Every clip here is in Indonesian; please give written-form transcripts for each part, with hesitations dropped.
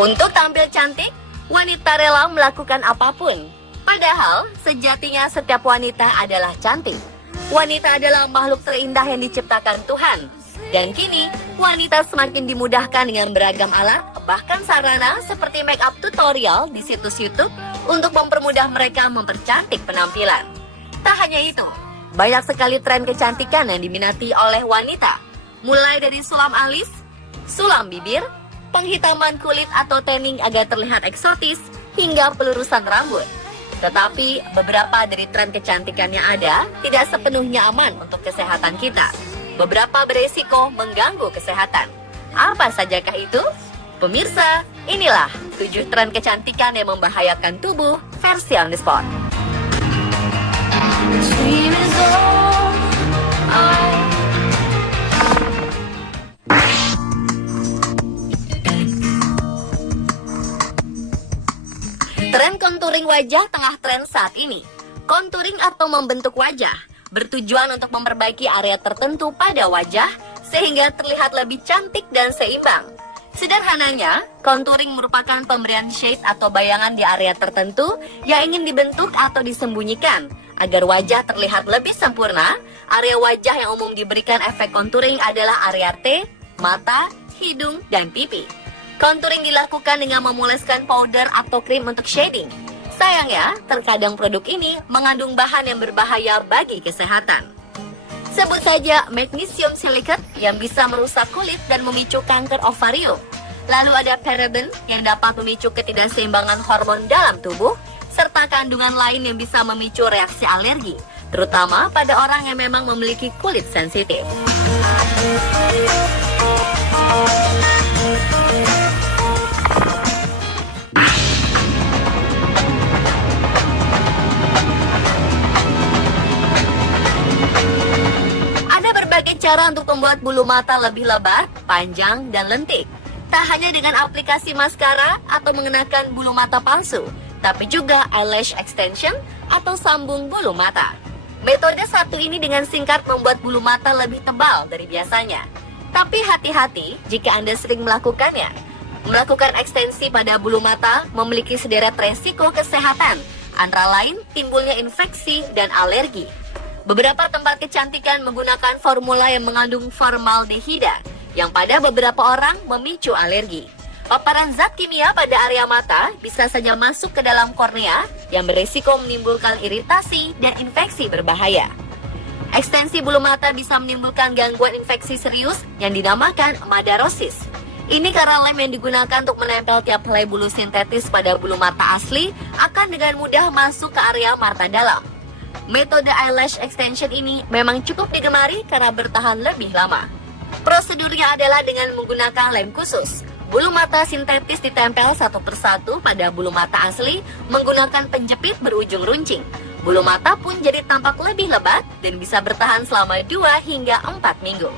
Untuk tampil cantik, wanita rela melakukan apapun. Padahal, sejatinya setiap wanita adalah cantik. Wanita adalah makhluk terindah yang diciptakan Tuhan. Dan kini, wanita semakin dimudahkan dengan beragam alat, bahkan sarana seperti make up tutorial di situs YouTube untuk mempermudah mereka mempercantik penampilan. Tak hanya itu, banyak sekali tren kecantikan yang diminati oleh wanita. Mulai dari sulam alis, sulam bibir, penghitaman kulit atau tanning agar terlihat eksotis, hingga pelurusan rambut. Tetapi beberapa dari tren kecantikan yang ada tidak sepenuhnya aman untuk kesehatan kita. Beberapa beresiko mengganggu kesehatan. Apa sajakah itu? Pemirsa, inilah 7 tren kecantikan yang membahayakan tubuh versi on the spot. Tren contouring wajah tengah tren saat ini. Contouring atau membentuk wajah bertujuan untuk memperbaiki area tertentu pada wajah sehingga terlihat lebih cantik dan seimbang. Sederhananya, contouring merupakan pemberian shade atau bayangan di area tertentu yang ingin dibentuk atau disembunyikan agar wajah terlihat lebih sempurna. Area wajah yang umum diberikan efek contouring adalah area T, mata, hidung, dan pipi. Contouring dilakukan dengan memoleskan powder atau krim untuk shading. Sayangnya, terkadang produk ini mengandung bahan yang berbahaya bagi kesehatan. Sebut saja magnesium silicate yang bisa merusak kulit dan memicu kanker ovarium. Lalu ada paraben yang dapat memicu ketidakseimbangan hormon dalam tubuh, serta kandungan lain yang bisa memicu reaksi alergi, terutama pada orang yang memang memiliki kulit sensitif. Cara untuk membuat bulu mata lebih lebar, panjang, dan lentik. Tak hanya dengan aplikasi maskara atau mengenakan bulu mata palsu, tapi juga eyelash extension atau sambung bulu mata. Metode satu ini dengan singkat membuat bulu mata lebih tebal dari biasanya. Tapi hati-hati jika Anda sering melakukannya. Melakukan ekstensi pada bulu mata memiliki sederet resiko kesehatan, antara lain timbulnya infeksi dan alergi. Beberapa tempat kecantikan menggunakan formula yang mengandung formaldehida, yang pada beberapa orang memicu alergi. Paparan zat kimia pada area mata bisa saja masuk ke dalam kornea yang berisiko menimbulkan iritasi dan infeksi berbahaya. Ekstensi bulu mata bisa menimbulkan gangguan infeksi serius yang dinamakan madarosis. Ini karena lem yang digunakan untuk menempel tiap helai bulu sintetis pada bulu mata asli akan dengan mudah masuk ke area mata dalam. Metode eyelash extension ini memang cukup digemari karena bertahan lebih lama. Prosedurnya adalah dengan menggunakan lem khusus. Bulu mata sintetis ditempel satu persatu pada bulu mata asli menggunakan penjepit berujung runcing. Bulu mata pun jadi tampak lebih lebat dan bisa bertahan selama 2 hingga 4 minggu.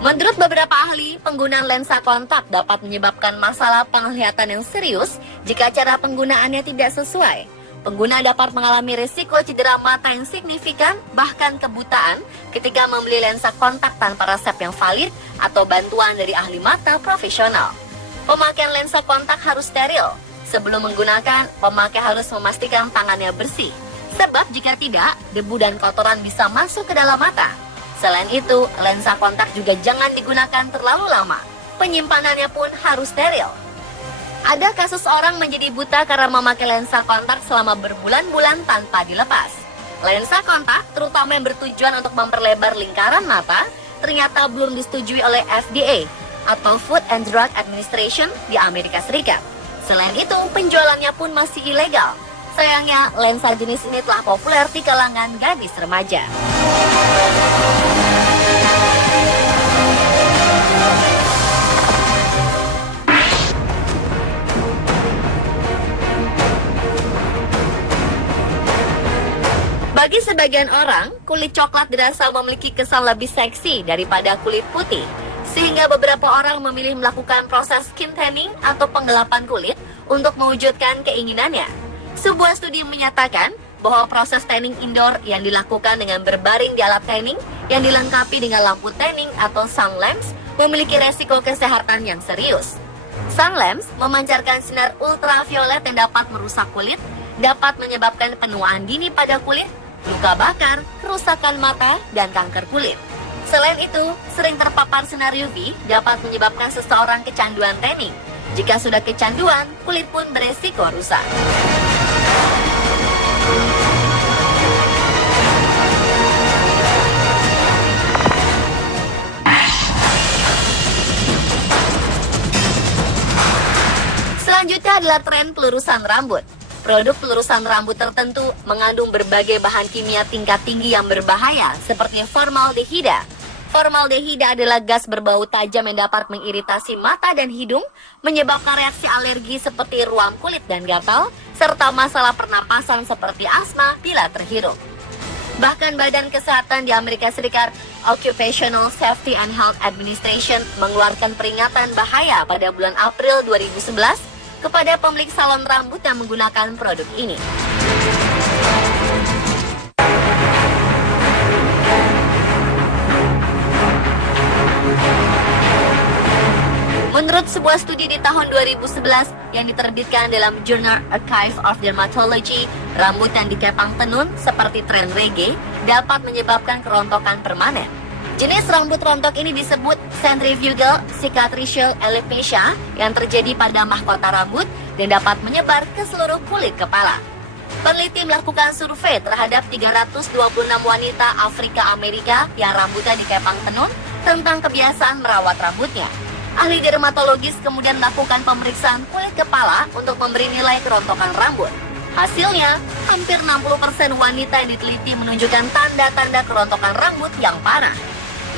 Menurut beberapa ahli, penggunaan lensa kontak dapat menyebabkan masalah penglihatan yang serius jika cara penggunaannya tidak sesuai. Pengguna dapat mengalami risiko cedera mata yang signifikan, bahkan kebutaan, ketika membeli lensa kontak tanpa resep yang valid atau bantuan dari ahli mata profesional. Pemakaian lensa kontak harus steril. Sebelum menggunakan, pemakai harus memastikan tangannya bersih. Sebab jika tidak, debu dan kotoran bisa masuk ke dalam mata. Selain itu, lensa kontak juga jangan digunakan terlalu lama. Penyimpanannya pun harus steril. Ada kasus orang menjadi buta karena memakai lensa kontak selama berbulan-bulan tanpa dilepas. Lensa kontak, terutama yang bertujuan untuk memperlebar lingkaran mata, ternyata belum disetujui oleh FDA atau Food and Drug Administration di Amerika Serikat. Selain itu, penjualannya pun masih ilegal. Sayangnya, lensa jenis ini telah populer di kalangan gadis remaja. Bagi sebagian orang, kulit coklat dirasa memiliki kesan lebih seksi daripada kulit putih. Sehingga beberapa orang memilih melakukan proses skin tanning atau penggelapan kulit untuk mewujudkan keinginannya. Sebuah studi menyatakan bahwa proses tanning indoor yang dilakukan dengan berbaring di alat tanning yang dilengkapi dengan lampu tanning atau sun lamps memiliki resiko kesehatan yang serius. Sun lamps memancarkan sinar ultraviolet yang dapat merusak kulit, dapat menyebabkan penuaan dini pada kulit, luka bakar, kerusakan mata, dan kanker kulit. Selain itu, sering terpapar sinar UV dapat menyebabkan seseorang kecanduan tanning. Jika sudah kecanduan, kulit pun beresiko rusak. Selanjutnya adalah tren pelurusan rambut. Produk pelurusan rambut tertentu mengandung berbagai bahan kimia tingkat tinggi yang berbahaya seperti formaldehida. Formaldehida adalah gas berbau tajam yang dapat mengiritasi mata dan hidung, menyebabkan reaksi alergi seperti ruam kulit dan gatal, serta masalah pernapasan seperti asma bila terhirup. Bahkan Badan Kesehatan di Amerika Serikat, Occupational Safety and Health Administration, mengeluarkan peringatan bahaya pada bulan April 2011 kepada pemilik salon rambut yang menggunakan produk ini. Menurut sebuah studi di tahun 2011 yang diterbitkan dalam Journal Archive of Dermatology, rambut yang dikepang tenun seperti tren reggae dapat menyebabkan kerontokan permanen. Jenis rambut rontok ini disebut centrifugal cicatricial alopecia yang terjadi pada mahkota rambut dan dapat menyebar ke seluruh kulit kepala. Peneliti melakukan survei terhadap 326 wanita Afrika Amerika yang rambutnya dikepang tenun tentang kebiasaan merawat rambutnya. Ahli dermatologis kemudian melakukan pemeriksaan kulit kepala untuk memberi nilai kerontokan rambut. Hasilnya, hampir 60% wanita yang diteliti menunjukkan tanda-tanda kerontokan rambut yang parah.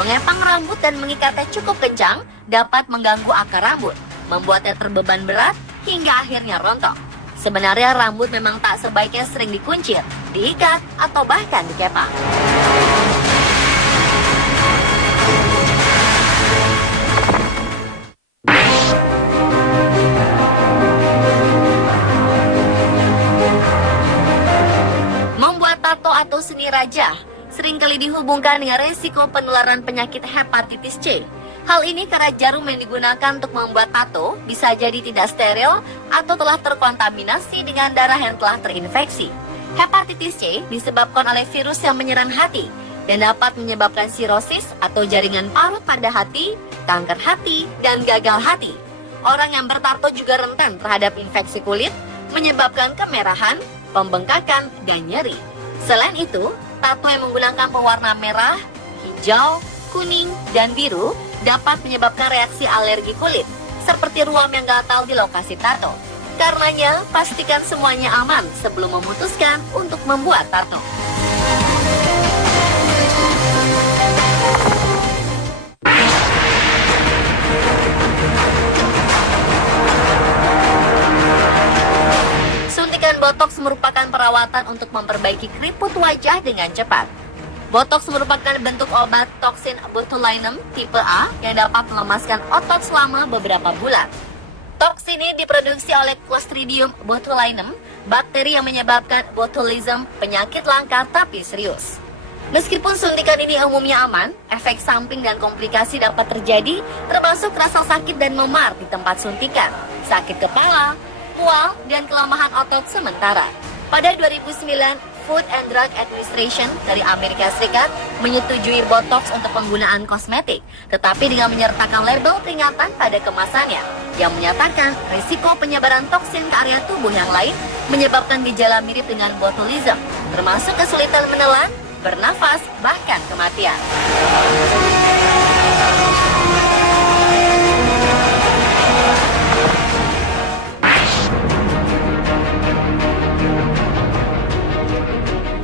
Mengepang rambut dan mengikatnya cukup kencang dapat mengganggu akar rambut, membuatnya terbeban berat hingga akhirnya rontok. Sebenarnya rambut memang tak sebaiknya sering dikuncir, diikat, atau bahkan dikepang. Membuat tato atau seni raja seringkali dihubungkan dengan resiko penularan penyakit hepatitis C. Hal ini karena jarum yang digunakan untuk membuat tato bisa jadi tidak steril atau telah terkontaminasi dengan darah yang telah terinfeksi. Hepatitis C disebabkan oleh virus yang menyerang hati dan dapat menyebabkan sirosis atau jaringan parut pada hati, kanker hati, dan gagal hati. Orang yang bertato juga rentan terhadap infeksi kulit, menyebabkan kemerahan, pembengkakan, dan nyeri. Selain itu, tato yang menggunakan pewarna merah, hijau, kuning, dan biru dapat menyebabkan reaksi alergi kulit, seperti ruam yang gatal di lokasi tato. Karenanya, pastikan semuanya aman sebelum memutuskan untuk membuat tato. Suntikan botox merupakan perawatan untuk memperbaiki keriput wajah dengan cepat. Botox merupakan bentuk obat toksin botulinum tipe A yang dapat melemaskan otot selama beberapa bulan. Toksin ini diproduksi oleh Clostridium botulinum, bakteri yang menyebabkan botulism, penyakit langka tapi serius. Meskipun suntikan ini umumnya aman, efek samping dan komplikasi dapat terjadi, termasuk rasa sakit dan memar di tempat suntikan, sakit kepala, mual, dan kelemahan otot sementara. Pada 2009, Food and Drug Administration dari Amerika Serikat menyetujui botox untuk penggunaan kosmetik, tetapi dengan menyertakan label peringatan pada kemasannya yang menyatakan risiko penyebaran toksin ke area tubuh yang lain menyebabkan gejala mirip dengan botulism, termasuk kesulitan menelan, bernafas, bahkan kematian.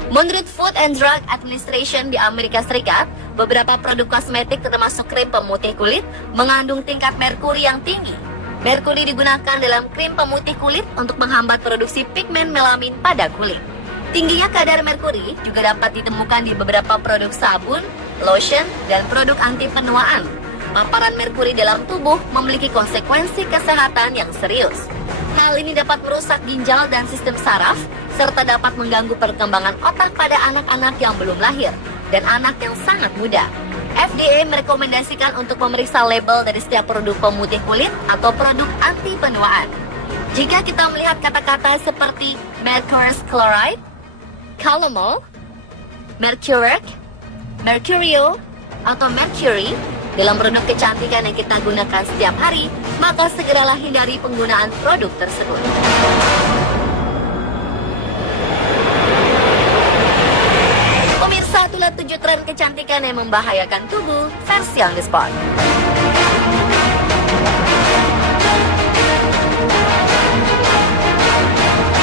Menurut Food and Drug Administration di Amerika Serikat, beberapa produk kosmetik termasuk krim pemutih kulit mengandung tingkat merkuri yang tinggi. Merkuri digunakan dalam krim pemutih kulit untuk menghambat produksi pigmen melamin pada kulit. Tingginya kadar merkuri juga dapat ditemukan di beberapa produk sabun, lotion, dan produk anti penuaan. Paparan merkuri dalam tubuh memiliki konsekuensi kesehatan yang serius. Hal ini dapat merusak ginjal dan sistem saraf, serta dapat mengganggu perkembangan otak pada anak-anak yang belum lahir dan anak yang sangat muda. FDA merekomendasikan untuk memeriksa label dari setiap produk pemutih kulit atau produk anti penuaan. Jika kita melihat kata-kata seperti mercurous chloride, calomel, mercuric, mercurio, atau mercury dalam produk kecantikan yang kita gunakan setiap hari, maka segeralah hindari penggunaan produk tersebut. Pemirsa, itulah 7 tren kecantikan yang membahayakan tubuh versi on the spot.